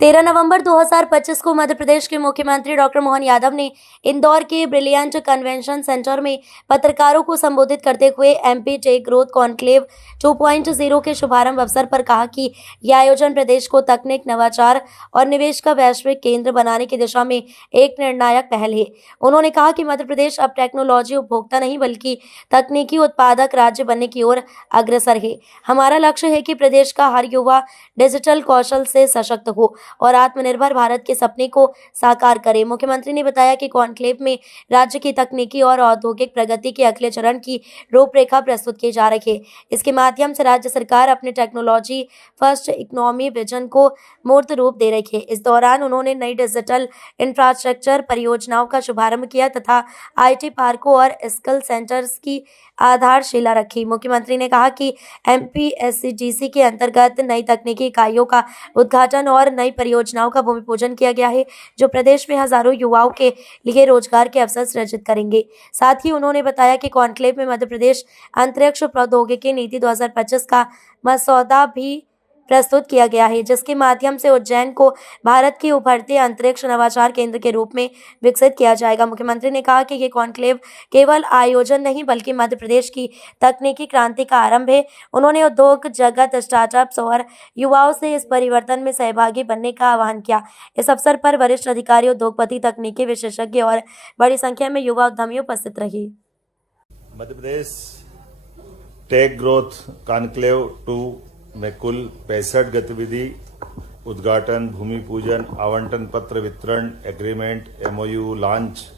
13 नवंबर 2025 को मध्य प्रदेश के मुख्यमंत्री डॉक्टर मोहन यादव ने इंदौर के ब्रिलियंट कन्वेंशन सेंटर में पत्रकारों को संबोधित करते हुए एमपी टेक ग्रोथ कॉन्क्लेव 2.0 के शुभारंभ अवसर पर कहा कि यह आयोजन प्रदेश को तकनीक, नवाचार और निवेश का वैश्विक केंद्र बनाने की दिशा में एक निर्णायक पहल है। उन्होंने कहा कि मध्य प्रदेश अब टेक्नोलॉजी उपभोक्ता नहीं बल्कि तकनीकी उत्पादक राज्य बनने की ओर अग्रसर है। हमारा लक्ष्य है कि प्रदेश का हर युवा डिजिटल कौशल से सशक्त हो और आत्मनिर्भर भारत के सपने को साकार करे। मुख्यमंत्री ने बताया कि कॉन्क्लेव में राज्य की तकनीकी और औद्योगिक प्रगति के अगले चरण की रूपरेखा प्रस्तुत की जा रही है। इसके माध्यम से राज्य सरकार अपने टेक्नोलॉजी फर्स्ट इकोनॉमी विजन को मूर्त रूप दे रही है। इस दौरान उन्होंने नई डिजिटल इंफ्रास्ट्रक्चर परियोजनाओं का शुभारंभ किया तथा IT पार्कों और स्किल सेंटर्स की आधारशिला रखी। मुख्यमंत्री ने कहा कि MPSCDC के अंतर्गत नई तकनीकी इकाइयों का उद्घाटन और नई परियोजनाओं का भूमि पूजन किया गया है, जो प्रदेश में हजारों युवाओं के लिए रोजगार के अवसर सृजित करेंगे। साथ ही उन्होंने बताया कि कॉन्क्लेव में मध्य प्रदेश अंतरिक्ष प्रौद्योगिकी नीति 2025 का मसौदा भी प्रस्तुत किया गया है, जिसके माध्यम से उज्जैन को भारत के उभरते अंतरिक्ष नवाचार केंद्र के रूप में विकसित किया जाएगा। मुख्यमंत्री ने कहा कि ये कॉन्क्लेव केवल आयोजन नहीं बल्कि मध्य प्रदेश की तकनीकी क्रांति का आरंभ है। उन्होंने उद्योग जगत, स्टार्टअप्स और युवाओं से इस परिवर्तन में सहभागी बनने का आह्वान किया। इस अवसर पर वरिष्ठ अधिकारी, उद्योगपति, तकनीकी विशेषज्ञ और बड़ी संख्या में युवा उद्यमी उपस्थित रहे। Madhya Pradesh take growth conclave 2 में कुल 65 गतिविधि, उद्घाटन, भूमि पूजन, आवंटन पत्र वितरण, एग्रीमेंट, MOU लॉन्च,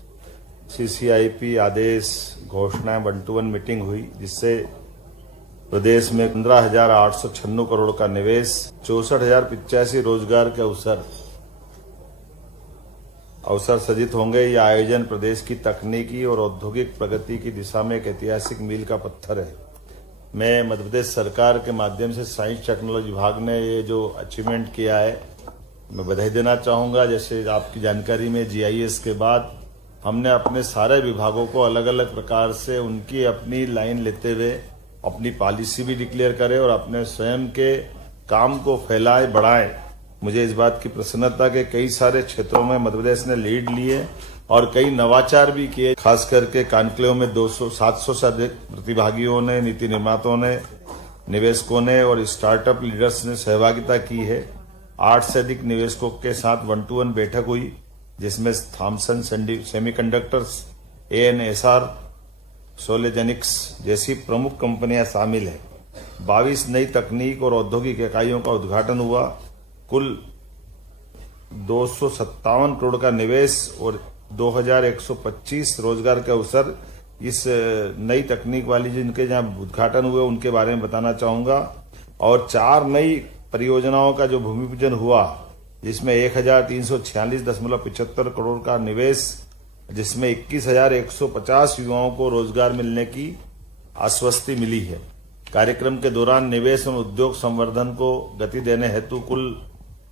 CCIP आदेश, घोषणाएं, 1-to-1 मीटिंग हुई, जिससे प्रदेश में 15,896 करोड़ का निवेश, 64,085 रोजगार के अवसर सृजित होंगे। यह आयोजन प्रदेश की तकनीकी और औद्योगिक प्रगति की दिशा में एक ऐतिहासिक मील का पत्थर है। मैं मध्य प्रदेश सरकार के माध्यम से साइंस टेक्नोलॉजी विभाग ने ये जो अचीवमेंट किया है, मैं बधाई देना चाहूँगा। जैसे आपकी जानकारी में GIS के बाद हमने अपने सारे विभागों को अलग अलग प्रकार से उनकी अपनी लाइन लेते हुए अपनी पॉलिसी भी डिक्लेयर करें और अपने स्वयं के काम को फैलाए, बढ़ाए। मुझे इस बात की प्रसन्नता के कई सारे क्षेत्रों में मध्य प्रदेश ने लीड लिए और कई नवाचार भी किए। खास करके कॉन्क्लेव में 700 से अधिक प्रतिभागियों ने, नीति निर्माताओं ने, निवेशकों ने और स्टार्टअप लीडर्स ने सहभागिता की है। 8 से अधिक निवेशकों के साथ 1-to-1 बैठक हुई, जिसमें थॉमसन सेमीकंडक्टर्स, ANSR, सोलेजेनिक्स जैसी प्रमुख कंपनियां शामिल है। 22 नई तकनीक और औद्योगिक इकाइयों का उद्घाटन हुआ। कुल 257 करोड़ का निवेश और 2125 रोजगार के अवसर इस नई तकनीक वाली जिनके जहां उद्घाटन हुए उनके बारे में बताना चाहूंगा। और 4 नई परियोजनाओं का जो भूमि पूजन हुआ, जिसमें 1346.75 करोड़ का निवेश, जिसमें 21,150 युवाओं को रोजगार मिलने की आश्वस्ति मिली है। कार्यक्रम के दौरान निवेश और उद्योग संवर्धन को गति देने हेतु कुल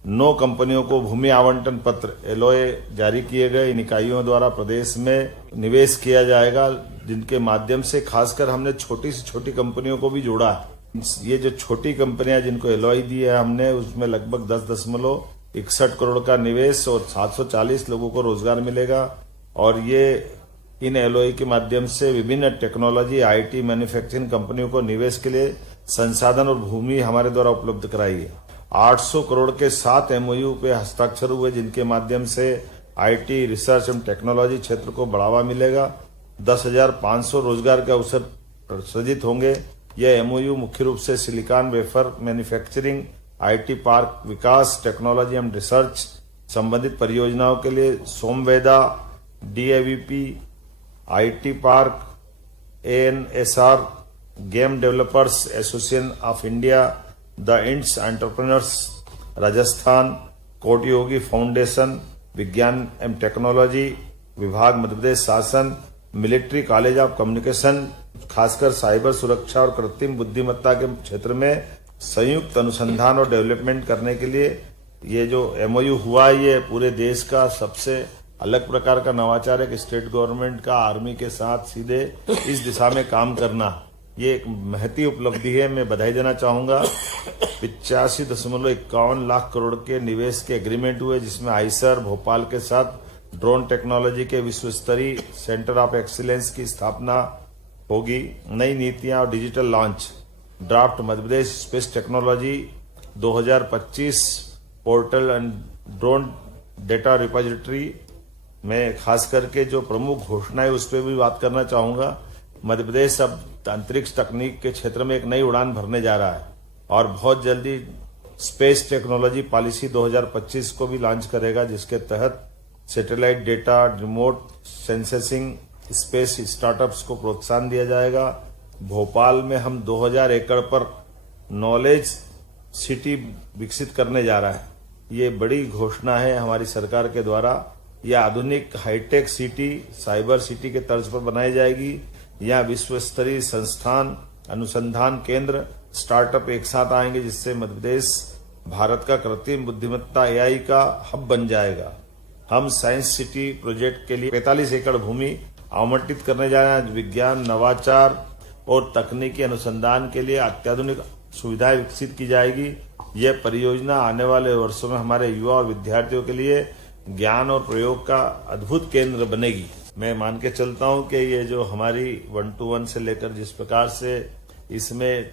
9 कंपनियों को भूमि आवंटन पत्र LOA जारी किए गए। इन इकाइयों द्वारा प्रदेश में निवेश किया जाएगा, जिनके माध्यम से खासकर हमने छोटी से छोटी कंपनियों को भी जोड़ा है। ये जो छोटी कंपनियां जिनको LOA दी है हमने, उसमें लगभग 10.61 करोड़ का निवेश और 740 लोगों को रोजगार मिलेगा। और ये इन LOA के माध्यम से विभिन्न टेक्नोलॉजी, IT, मैन्युफैक्चरिंग कंपनियों को निवेश के लिए संसाधन और भूमि हमारे द्वारा उपलब्ध कराई है। 800 करोड़ के 7 MOU पे हस्ताक्षर हुए, जिनके माध्यम से IT, रिसर्च एवं टेक्नोलॉजी क्षेत्र को बढ़ावा मिलेगा। 10,500 रोजगार के अवसर सृजित होंगे। यह MOU मुख्य रूप से silicon wafer manufacturing, IT park Vikas, technology एवं रिसर्च संबंधित परियोजनाओं के लिए सोमवेदा, DAVP, IT park, ANSR, game developers association of India, the ends entrepreneurs Rajasthan, कोटि योगी फाउंडेशन, विज्ञान एवं टेक्नोलॉजी विभाग मध्य प्रदेश शासन, मिलिट्री कॉलेज ऑफ कम्युनिकेशन, खासकर साइबर सुरक्षा और कृत्रिम बुद्धिमत्ता के क्षेत्र में संयुक्त अनुसंधान और डेवलपमेंट करने के लिए ये जो MOU हुआ है, ये पूरे देश का सबसे अलग प्रकार का नवाचार है कि स्टेट गवर्नमेंट का आर्मी के साथ सीधे इस दिशा में काम करना। ये एक महती उपलब्धि है। मैं बधाई देना चाहूंगा। 85.51 लाख करोड़ के निवेश के एग्रीमेंट हुए, जिसमें आईसर भोपाल के साथ ड्रोन टेक्नोलॉजी के विश्व स्तरीय सेंटर ऑफ एक्सीलेंस की स्थापना होगी। नई नीतियां और digital launch, draft Madhya Pradesh space technology 2025 portal and drone data repository में खास करके जो प्रमुख घोषणा है उस पर भी बात करना चाहूंगा। मध्य प्रदेश अब अंतरिक्ष तकनीक के क्षेत्र में एक नई उड़ान भरने जा रहा है और बहुत जल्दी स्पेस टेक्नोलॉजी पॉलिसी 2025 को भी लॉन्च करेगा, जिसके तहत satellite data, remote sensing, space startups को प्रोत्साहन दिया जाएगा। भोपाल में हम 2000 एकड़ पर नॉलेज सिटी विकसित करने जा रहा है। ये बड़ी घोषणा है हमारी सरकार के द्वारा। यह आधुनिक हाईटेक सिटी, साइबर सिटी के तर्ज पर बनाई जाएगी। यहाँ विश्व स्तरीय संस्थान, अनुसंधान केंद्र, स्टार्टअप एक साथ आएंगे, जिससे मध्य प्रदेश भारत का कृत्रिम बुद्धिमत्ता एआई का हब बन जाएगा। हम साइंस सिटी प्रोजेक्ट के लिए 45 एकड़ भूमि आवंटित करने जा रहे हैं। विज्ञान, नवाचार और तकनीकी अनुसंधान के लिए अत्याधुनिक सुविधाएं विकसित की जाएगी। यह परियोजना आने वाले वर्षों में हमारे युवा और विद्यार्थियों के लिए ज्ञान और प्रयोग का अद्भुत केंद्र बनेगी। मैं मान के चलता हूं कि ये जो हमारी 1-to-1 से लेकर जिस प्रकार से इसमें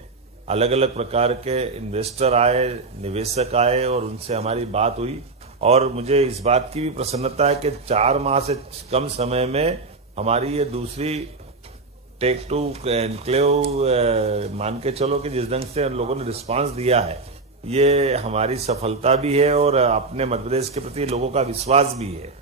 अलग अलग प्रकार के इन्वेस्टर आए, निवेशक आए और उनसे हमारी बात हुई, और मुझे इस बात की भी प्रसन्नता है कि 4 माह से कम समय में हमारी ये दूसरी टेक टू एनक्लेव मान के चलो कि जिस ढंग से लोगों ने रिस्पांस दिया है, ये हमारी सफलता भी है और अपने मध्य प्रदेश के प्रति लोगों का विश्वास भी है।